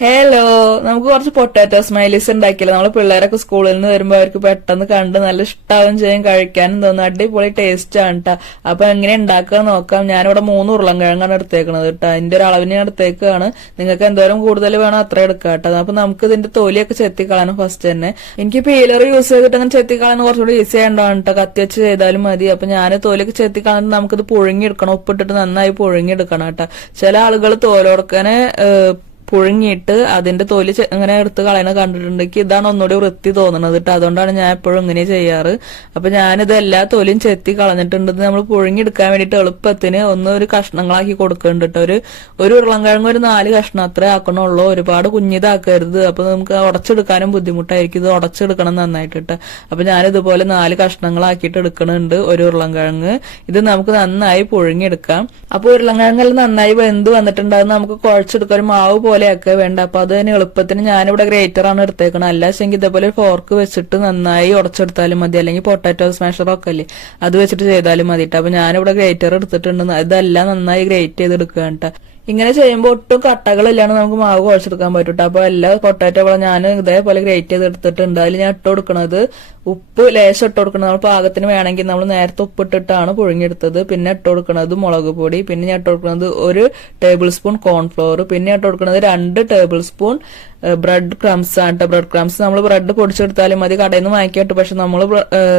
Hello നമുക്ക് കുറച്ച് potato smileys ഉണ്ടാക്കിയില്ല. നമ്മൾ പിള്ളേരൊക്കെ സ്കൂളിൽ നിന്ന് വരുമ്പോൾ അവർക്ക് പെട്ടെന്ന് കണ്ട് നല്ല ഇഷ്ടാവും ചെയ്യും കഴിക്കാനും തോന്നും. അടിപൊളി ടേസ്റ്റ് ആണ് കേട്ടോ അപ്പൊ എങ്ങനെ ഉണ്ടാക്കുക നോക്കാം. ഞാനിവിടെ മൂന്ന് ഉരുളൻ കിഴങ്ങാണ് എടുത്തേക്കണത് കേട്ടോ അതിന്റെ ഒരു അളവിന് എടുത്തേക്കാണ്. നിങ്ങൾക്ക് എന്തോരം കൂടുതൽ വേണം അത്ര എടുക്കാം കേട്ടോ അപ്പൊ നമുക്ക് ഇതിന്റെ തൊലിയൊക്കെ ചെത്തിക്കളയണം ഫസ്റ്റ് തന്നെ. എനിക്ക് പീലർ യൂസ് ചെയ്തിട്ട് അങ്ങനെ ചെത്തിക്കളയാൻ കുറച്ചുകൂടി ഈസി ആയതുകൊണ്ടാണ് കേട്ടോ കത്തി വെച്ച് ചെയ്താലും മതി. അപ്പൊ ഞാൻ തൊലിയൊക്കെ ചെത്തിക്കളഞ്ഞിട്ട് നമുക്കിത് പുഴുങ്ങിയെടുക്കണം. ഉപ്പിട്ടിട്ട് നന്നായി പുഴുങ്ങിയെടുക്കണം കേട്ടോ ചില ആളുകൾ തോലോടക്കനെ പുഴുങ്ങിയിട്ട് അതിന്റെ തൊലി ഇങ്ങനെ എടുത്ത് കളയണ കണ്ടിട്ടുണ്ടെങ്കിൽ ഇതാണ് ഒന്നുകൂടി വൃത്തി തോന്നുന്നത് കേട്ടോ. അതുകൊണ്ടാണ് ഞാൻ എപ്പോഴും ഇങ്ങനെ ചെയ്യാറ്. അപ്പൊ ഞാനിത് എല്ലാ തൊലിയും ചെത്തി കളഞ്ഞിട്ടുണ്ടെന്ന് നമ്മൾ പുഴുങ്ങിയെടുക്കാൻ വേണ്ടിയിട്ട് എളുപ്പത്തിന് ഒന്ന് ഒരു കഷ്ണങ്ങളാക്കി കൊടുക്കുന്നുണ്ട് കേട്ടോ. ഒരു ഒരു ഉരുളൻകിഴങ്ങ് ഒരു നാല് കഷ്ണം അത്രേ ആക്കണുള്ളൂ. ഒരുപാട് കുഞ്ഞിതാക്കരുത്. അപ്പൊ നമുക്ക് ഉടച്ചെടുക്കാനും ബുദ്ധിമുട്ടായിരിക്കും. ഇത് ഉടച്ചെടുക്കണം നന്നായിട്ട് കേട്ടോ. അപ്പൊ ഞാനിതുപോലെ നാല് കഷ്ണങ്ങളാക്കിയിട്ട് എടുക്കണുണ്ട് ഒരു ഉരുളൻകിഴങ്ങ്. ഇത് നമുക്ക് നന്നായി പുഴുങ്ങിയെടുക്കാം. അപ്പൊ ഉരുളൻകിഴങ്ങെല്ലാം നന്നായി വെന്ത് വന്നിട്ടുണ്ടാകും നമുക്ക് കുഴച്ചെടുക്കാം ഒരു മാവ് പോലെയൊക്കെ വേണ്ട. അപ്പൊ അത് തന്നെ എളുപ്പത്തിന് ഞാനിവിടെ ഗ്രേറ്റർ ആണ് എടുത്തേക്കണം അല്ല വെച്ചെങ്കിൽ ഇതേപോലെ ഫോർക്ക് വെച്ചിട്ട് നന്നായി ഉടച്ചെടുത്താലും മതി. അല്ലെങ്കിൽ പൊട്ടാറ്റോ സ്മാഷർ ഒക്കെ അല്ലേ? അത് വെച്ചിട്ട് ചെയ്താലും മതി കേട്ടോ അപ്പൊ ഞാനിവിടെ ഗ്രേറ്റർ എടുത്തിട്ടുണ്ട്. ഇതെല്ലാം നന്നായി ഗ്രേറ്റ് ചെയ്തെടുക്കുക കേട്ടോ ഇങ്ങനെ ചെയ്യുമ്പോൾ ഒട്ടും കട്ടകളില്ലാണ്ട് നമുക്ക് മാവ് കുഴച്ചെടുക്കാൻ പറ്റൂട്ടോ. അപ്പൊ എല്ലാ പൊട്ടാറ്റോ വളം ഞാൻ ഇതേപോലെ ഗ്രേറ്റ് ചെയ്ത് എടുത്തിട്ടുണ്ട്. അതിൽ ഞാൻ ഇട്ട് കൊടുക്കണത് ഉപ്പ് ലേശം ഇട്ട് കൊടുക്കുന്നത് നമ്മൾ പാകത്തിന് വേണമെങ്കിൽ നമ്മൾ നേരത്തെ ഉപ്പിട്ടിട്ടാണ് പുഴുങ്ങിയെടുത്തത്. പിന്നെ ഇട്ട് കൊടുക്കുന്നത് മുളക് പൊടി. പിന്നെ ഞാൻ ഇട്ട് കൊടുക്കുന്നത് ഒരു ടേബിൾ സ്പൂൺ കോൺഫ്ലോർ പിന്നെ ഇട്ട് കൊടുക്കുന്നത് രണ്ട് ടേബിൾ സ്പൂൺ ബ്രെഡ് ക്രംസ് ആണ് കേട്ടോ ബ്രെഡ് ക്രംസ് നമ്മൾ ബ്രെഡ് പൊടിച്ചെടുത്താലും മതി. കടയിൽ നിന്ന് വാങ്ങിക്കട്ടെ. പക്ഷെ നമ്മൾ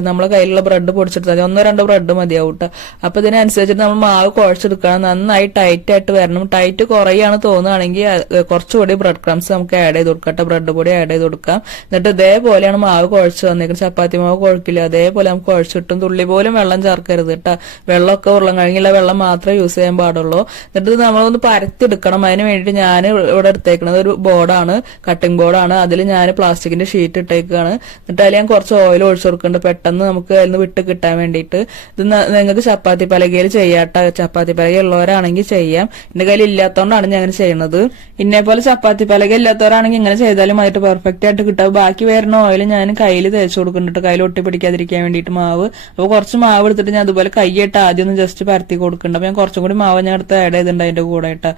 നമ്മളെ കയ്യിലുള്ള ബ്രെഡ് പൊടിച്ചെടുത്താൽ മതി ഒന്നോ രണ്ടോ ബ്രെഡ് മതിയാവും കേട്ടോ അപ്പൊ ഇതിനനുസരിച്ചിട്ട് നമ്മൾ മാവ് കുഴച്ചെടുക്കണം നന്നായി ടൈറ്റ് ആയിട്ട് വരണം. ടൈറ്റ് കുറയാണ് തോന്നുകയാണെങ്കിൽ കുറച്ചുകൂടി ബ്രെഡ് ക്രംസ് നമുക്ക് ആഡ് ചെയ്ത് കൊടുക്കാം കേട്ടോ ബ്രെഡ് പൊടി ആഡ് ചെയ്ത് കൊടുക്കാം. എന്നിട്ട് ഇതേപോലെയാണ് മാവ് കുഴച്ച് വന്നേക്കുന്നത്. ചപ്പാത്തി മാവ് കുഴക്കില്ല. അതേപോലെ നമുക്ക് കുഴച്ചിട്ടും തുള്ളി പോലും വെള്ളം ചേർക്കരുത് കേട്ടോ വെള്ളമൊക്കെ ഉരുളം കഴിഞ്ഞില്ല വെള്ളം മാത്രമേ യൂസ് ചെയ്യാൻ പാടുള്ളൂ. എന്നിട്ട് നമ്മളൊന്ന് പരത്തിയെടുക്കണം. അതിന് വേണ്ടിയിട്ട് ഞാൻ ഇവിടെ എടുത്തേക്കുന്നത് ഒരു ബോർഡാണ് കട്ടിംഗ് ബോർഡാണ് അതിൽ ഞാൻ പ്ലാസ്റ്റിക്കിന്റെ ഷീറ്റ് ഇട്ടേക്കാണ്. എന്നിട്ട് അതിൽ ഞാൻ കുറച്ച് ഓയിൽ ഒഴിച്ചു കൊടുക്കുന്നുണ്ട്. പെട്ടെന്ന് നമുക്ക് അതിൽ നിന്ന് വിട്ട് കിട്ടാൻ വേണ്ടിയിട്ട്. ഇത് നിങ്ങൾക്ക് ചപ്പാത്തി പലകയിൽ ചെയ്യാട്ട? ചപ്പാത്തി പലക ഉള്ളവരാണെങ്കിൽ ചെയ്യാം. എന്റെ കയ്യിൽ ഇല്ലാത്തതുകൊണ്ടാണ് ഞാൻ അങ്ങനെ ചെയ്യുന്നത്. ഇന്നെ പോലെ ചപ്പാത്തി പലക ഇല്ലാത്തവരാണെങ്കിൽ ഇങ്ങനെ ചെയ്താലും അതിട്ട് പെർഫെക്റ്റ് ആയിട്ട് കിട്ടും. ബാക്കി വരുന്ന ഓയിൽ ഞാൻ കയ്യിൽ തേച്ച് കൊടുക്കുന്നുണ്ട്. കയ്യിൽ ഒട്ടി പിടിക്കാതിരിക്കാൻ വേണ്ടിയിട്ട് മാവ്. അപ്പോൾ കുറച്ച് മാവ് എടുത്തിട്ട് ഞാൻ അതുപോലെ കൈയിട്ട് ആദ്യം ഒന്ന് ജസ്റ്റ് പരത്തി കൊടുക്കുന്നുണ്ട്. അപ്പോൾ ഞാൻ കുറച്ചും കൂടി മാവ് ഞാൻ എടുത്ത് ആഡ് ചെയ്തിട്ടുണ്ട് അതിന്റെ കൂടെ ഇട്ട്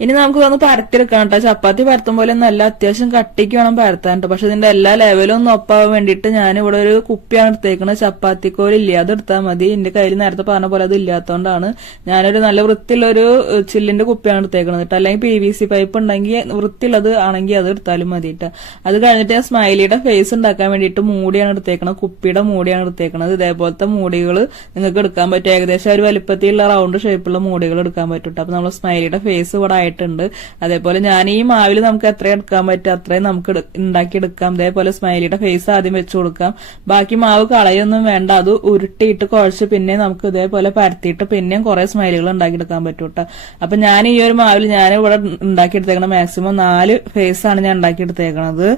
ഇനി നമുക്ക് വന്ന് പരത്തിയെടുക്കാം കേട്ടോ ചപ്പാത്തി പരത്തും പോലെ നല്ല അത്യാവശ്യം കട്ടിക്ക് വേണം പരത്താൻ കേട്ടോ പക്ഷെ ഇതിന്റെ എല്ലാ ലെവലും ഒന്ന് ഒപ്പാവാൻ വേണ്ടിയിട്ട് ഞാൻ ഇവിടെ ഒരു കുപ്പിയാണ് എടുത്തേക്കുന്നത് ചപ്പാത്തിക്കോലില്ലേ അത് എടുത്താൽ മതി. എന്റെ കയ്യിൽ നേരത്തെ പറഞ്ഞ പോലെ അത് ഇല്ലാത്തതുകൊണ്ടാണ് ഞാനൊരു നല്ല വൃത്തിയുള്ള ഒരു ചില്ലിന്റെ കുപ്പിയാണ് എടുത്തേക്കുന്നത് കേട്ടോ അല്ലെങ്കിൽ പി വി സി പൈപ്പ് ഉണ്ടെങ്കിൽ വൃത്തിയുള്ളത് ആണെങ്കിൽ അത് എടുത്താലും മതി കേട്ടോ അത് കഴിഞ്ഞിട്ട് ഞാൻ സ്മൈലിയുടെ ഫേസ് ഉണ്ടാക്കാൻ വേണ്ടിയിട്ട് മൂടിയാണ് എടുത്തേക്കുന്നത് കുപ്പിയുടെ മൂടിയാണ് എടുത്തേക്കുന്നത് ഇതേപോലത്തെ മൂടികൾ നിങ്ങൾക്ക് എടുക്കാൻ പറ്റും. ഏകദേശം ഒരു വലിപ്പത്തിലുള്ള റൗണ്ട് ഷേപ്പുള്ള മൂടികൾ എടുക്കാൻ പറ്റും കേട്ടോ അപ്പൊ നമ്മൾ സ്മൈലിയുടെ ഫേസ് ഇവിടെ ആയിട്ടുണ്ട് അതേപോലെ ഞാൻ ഈ മാവിൽ നമുക്ക് എത്ര എടുക്കാൻ പറ്റും അത്രയും നമുക്ക് ഉണ്ടാക്കിയെടുക്കാം. അതേപോലെ സ്മൈലിയുടെ ഫേസ് ആദ്യം വെച്ചു കൊടുക്കാം. ബാക്കി മാവ് കളയൊന്നും വേണ്ട. അത് ഉരുട്ടിയിട്ട് കുഴച്ച് പിന്നെ നമുക്ക് ഇതേപോലെ പരത്തിയിട്ട് പിന്നെയും കുറെ സ്മൈലുകൾ ഉണ്ടാക്കിയെടുക്കാൻ പറ്റും കേട്ടോ അപ്പൊ ഞാൻ ഈ ഒരു മാവിൽ ഞാൻ ഇവിടെ ഉണ്ടാക്കിയെടുത്തേക്കണ മാക്സിമം നാല് ഫേസ് ആണ് ഞാൻ ഉണ്ടാക്കിയെടുത്തേക്കണത്.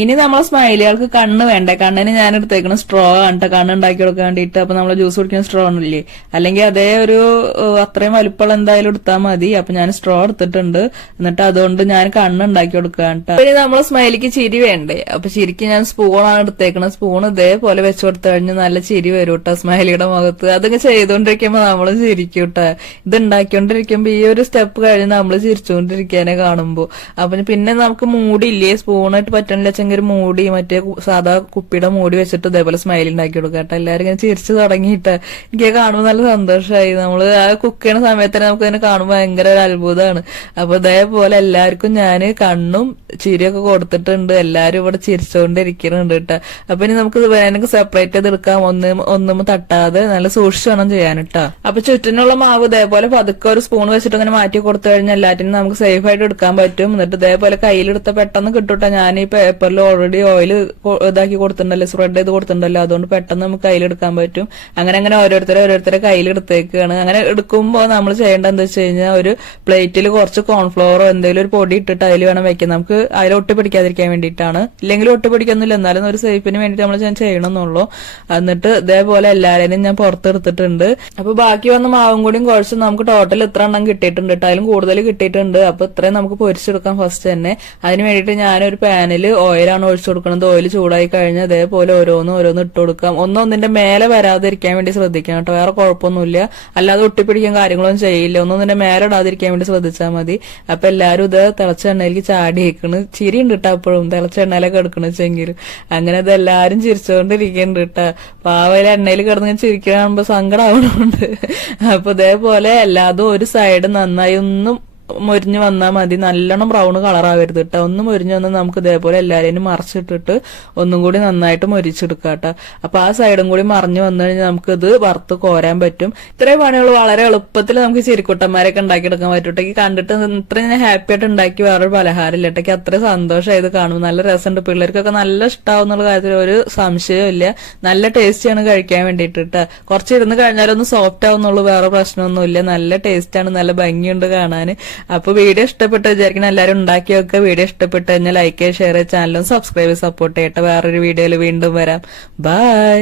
ഇനി നമ്മളെ സ്മൈലികൾക്ക് കണ്ണ് വേണ്ടേ? കണ്ണിന് ഞാൻ എടുത്തേക്കണം സ്ട്രോ കണ്ട കണ്ണ് ഉണ്ടാക്കി കൊടുക്കാൻ വേണ്ടിയിട്ട്. അപ്പൊ നമ്മൾ ജ്യൂസ് കുടിക്കുന്ന സ്ട്രോ ആണില്ലേ? അല്ലെങ്കിൽ അതേ ഒരു അത്രയും വലുപ്പമുള്ള എന്തായാലും എടുത്താൽ മതി. അപ്പൊ ഞാൻ സ്ട്രോ എടുത്തിട്ടുണ്ട്. എന്നിട്ട് അതുകൊണ്ട് ഞാൻ കണ്ണ് ഉണ്ടാക്കി കൊടുക്കാൻ. ഇനി നമ്മളെ സ്മൈലിക്ക് ചിരി വേണ്ടേ? അപ്പൊ ചിരിക്ക് ഞാൻ സ്പൂണാണ് എടുത്തേക്കണം. സ്പൂൺ ഇതേപോലെ വെച്ച് കൊടുത്തു കഴിഞ്ഞാൽ നല്ല ചിരി വരും കേട്ടോ സ്മൈലിയുടെ മുഖത്ത്. അതൊക്കെ ചെയ്തുകൊണ്ടിരിക്കുമ്പോ നമ്മൾ ചിരിക്കും കേട്ടോ. ഇത് ഉണ്ടാക്കിക്കൊണ്ടിരിക്കുമ്പോ ഈ ഒരു സ്റ്റെപ്പ് കഴിഞ്ഞ് നമ്മൾ ചിരിച്ചുകൊണ്ടിരിക്കാനെ കാണുമ്പോ. അപ്പൊ പിന്നെ നമുക്ക് മൂടില്ലേ? സ്പൂണായിട്ട് പറ്റണില്ല. വെച്ചെങ്കിൽ ഒരു മൂടി മറ്റേ സാധാ കുപ്പിയുടെ മൂടി വെച്ചിട്ട് ഇതേപോലെ സ്മൈൽ ഉണ്ടാക്കി കൊടുക്കുക കേട്ടോ. എല്ലാവരും ഇങ്ങനെ ചിരിച്ചു തുടങ്ങിയിട്ട് എനിക്ക് കാണുമ്പോൾ നല്ല സന്തോഷമായി നമ്മൾ ആ കുക്ക് ചെയ്യുന്ന സമയത്ത് തന്നെ നമുക്ക് അതിനെ കാണുമ്പോൾ ഭയങ്കര ഒരു അത്ഭുതമാണ്. അപ്പൊ ഇതേപോലെ എല്ലാവർക്കും ഞാൻ കണ്ണും ചിരിയൊക്കെ കൊടുത്തിട്ടുണ്ട്. എല്ലാരും ഇവിടെ ചിരിച്ചുകൊണ്ടിരിക്കുന്നുണ്ട് കേട്ടോ. അപ്പൊ ഇനി നമുക്ക് വേണമെങ്കിൽ സെപ്പറേറ്റ് ചെയ്ത് എടുക്കാം. ഒന്ന് ഒന്നും തട്ടാതെ നല്ല സൂക്ഷിച്ച് വേണം ചെയ്യാൻ കേട്ടോ. അപ്പൊ ചുറ്റിനുള്ള മാവ് ഇതേപോലെ പതുക്കെ ഒരു സ്പൂൺ വെച്ചിട്ട് ഇങ്ങനെ മാറ്റി കൊടുത്തു കഴിഞ്ഞാൽ എല്ലാറ്റിനും നമുക്ക് സേഫ് ആയിട്ട് എടുക്കാൻ പറ്റും. എന്നിട്ട് ഇതേപോലെ കയ്യിലെടുത്ത പെട്ടെന്ന് കിട്ടൂട്ടോ ഞാൻ ഈ പേപ്പറിൽ ഓൾറെഡി ഓയിൽ ഇതാക്കി കൊടുത്തിട്ടുണ്ടല്ലോ സ്പ്രെഡ് ചെയ്ത് കൊടുത്തിട്ടുണ്ടല്ലോ. അതുകൊണ്ട് പെട്ടെന്ന് നമുക്ക് കയ്യിലെടുക്കാൻ പറ്റും. അങ്ങനെ അങ്ങനെ ഓരോരുത്തരെ ഓരോരുത്തരെ കയ്യിലെടുത്തേക്കാണ്. അങ്ങനെ എടുക്കുമ്പോൾ നമ്മൾ ചെയ്യേണ്ടത് എന്താ വെച്ച് കഴിഞ്ഞാൽ ഒരു പ്ലേറ്റിൽ കുറച്ച് കോൺഫ്ലോറോ എന്തെങ്കിലും ഒരു പൊടി ഇട്ടിട്ട് അതിൽ വേണം വെക്കാൻ. നമുക്ക് അതിൽ ഒട്ടി പിടിക്കാതിരിക്കാൻ വേണ്ടിയിട്ടാണ്. ഇല്ലെങ്കിൽ ഒട്ടി പിടിക്കുന്നില്ല എന്നാലും ഒരു സേഫിന് വേണ്ടിയിട്ട് നമ്മൾ ഞാൻ ചെയ്യണമെന്നുള്ളൂ എന്നിട്ട് ഇതേപോലെ എല്ലാവരെയും ഞാൻ പുറത്തെടുത്തിട്ടുണ്ട്. അപ്പൊ ബാക്കി വന്ന മാവും കൂടിയും കുഴച്ച് നമുക്ക് ടോട്ടൽ ഇത്ര എണ്ണം കിട്ടിയിട്ടുണ്ട് കേട്ടോ അതിലും കൂടുതൽ കിട്ടിയിട്ടുണ്ട്. അപ്പൊ ഇത്രയും നമുക്ക് പൊരിച്ചെടുക്കാം ഫസ്റ്റ് തന്നെ. അതിന് വേണ്ടിയിട്ട് ഞാനൊരു പാനിൽ ഓയിലാണ് ഒഴിച്ചു കൊടുക്കുന്നത്. ഓയിൽ ചൂടായി കഴിഞ്ഞാൽ അതേപോലെ ഓരോന്ന് ഓരോന്ന് ഇട്ട് കൊടുക്കാം. ഒന്നും ഒന്നിന്റെ മേലെ വരാതിരിക്കാൻ വേണ്ടി ശ്രദ്ധിക്കണം കേട്ടോ. വേറെ കുഴപ്പമൊന്നുമില്ല. അല്ലാതെ ഒട്ടിപ്പിടിക്കാൻ കാര്യങ്ങളൊന്നും ചെയ്യില്ല. ഒന്നൊന്നിന്റെ മേലെ ഇടാതിരിക്കാൻ വേണ്ടി ശ്രദ്ധിച്ചാൽ മതി. അപ്പൊ എല്ലാവരും ഇത് തിളച്ച എണ്ണയിലേക്ക് ചാടി വെക്കണ് ചിരി ഉണ്ട് കേട്ടോ അപ്പോഴും തിളച്ച എണ്ണയിലൊക്കെ അങ്ങനെ ഇത് എല്ലാവരും ചിരിച്ചുകൊണ്ടിരിക്കുന്നുണ്ട് കേട്ടോ പാവയിൽ എണ്ണയിൽ കിടന്ന് ഞാൻ ചിരിക്കണ കാണുമ്പോ സങ്കടം അപ്പൊ ഇതേപോലെ എല്ലാതും ഒരു സൈഡ് നന്നായി ഒന്നും മൊരിഞ്ഞ് വന്നാൽ മതി. നല്ലോണം ബ്രൗൺ കളർ ആവരുത് കേട്ടോ ഒന്ന് മൊരിഞ്ഞ് വന്നാൽ നമുക്ക് ഇതേപോലെ എല്ലാവരെയും മറിച്ചിട്ടിട്ട് ഒന്നും കൂടി നന്നായിട്ട് മൊരിച്ചെടുക്കാം കേട്ടോ അപ്പൊ ആ സൈഡും കൂടി മറിഞ്ഞു വന്നു കഴിഞ്ഞാൽ നമുക്കിത് ഇത് വറുത്ത് കോരാൻ പറ്റും. ഇത്രയും പണികൾ വളരെ എളുപ്പത്തിൽ നമുക്ക് ചെരിക്കുട്ടന്മാരൊക്കെ ഉണ്ടാക്കിയെടുക്കാൻ പറ്റൂട്ടേക്ക് കണ്ടിട്ട് ഇത്രയും ഞാൻ ഹാപ്പി ആയിട്ട് ഉണ്ടാക്കി വേറൊരു പലഹാരം ഇല്ല കേട്ടേക്ക് അത്ര സന്തോഷമായത് കാണും നല്ല രസമുണ്ട്. പിള്ളേർക്കൊക്കെ നല്ല ഇഷ്ടാവും എന്നുള്ള കാര്യത്തിൽ ഒരു സംശയവും ഇല്ല. നല്ല ടേസ്റ്റിയാണ് കഴിക്കാൻ വേണ്ടിയിട്ട് കേട്ടോ കുറച്ച് ഇരുന്ന് കഴിഞ്ഞാലൊന്ന് സോഫ്റ്റ് ആവുന്നുള്ളൂ. വേറെ പ്രശ്നമൊന്നുമില്ല. നല്ല ടേസ്റ്റാണ് നല്ല ഭംഗിയുണ്ട് കാണാൻ അപ്പൊ വീഡിയോ ഇഷ്ടപ്പെട്ട് വിചാരിക്കണം എല്ലാവരും ഉണ്ടാക്കി വെക്കുക വീഡിയോ ഇഷ്ടപ്പെട്ട് കഴിഞ്ഞാൽ ലൈക്ക് ഷെയർ ചാനലും സബ്സ്ക്രൈബ് സപ്പോർട്ട് ചെയ്യട്ടെ. വേറൊരു വീഡിയോയിൽ വീണ്ടും വരാം. ബൈ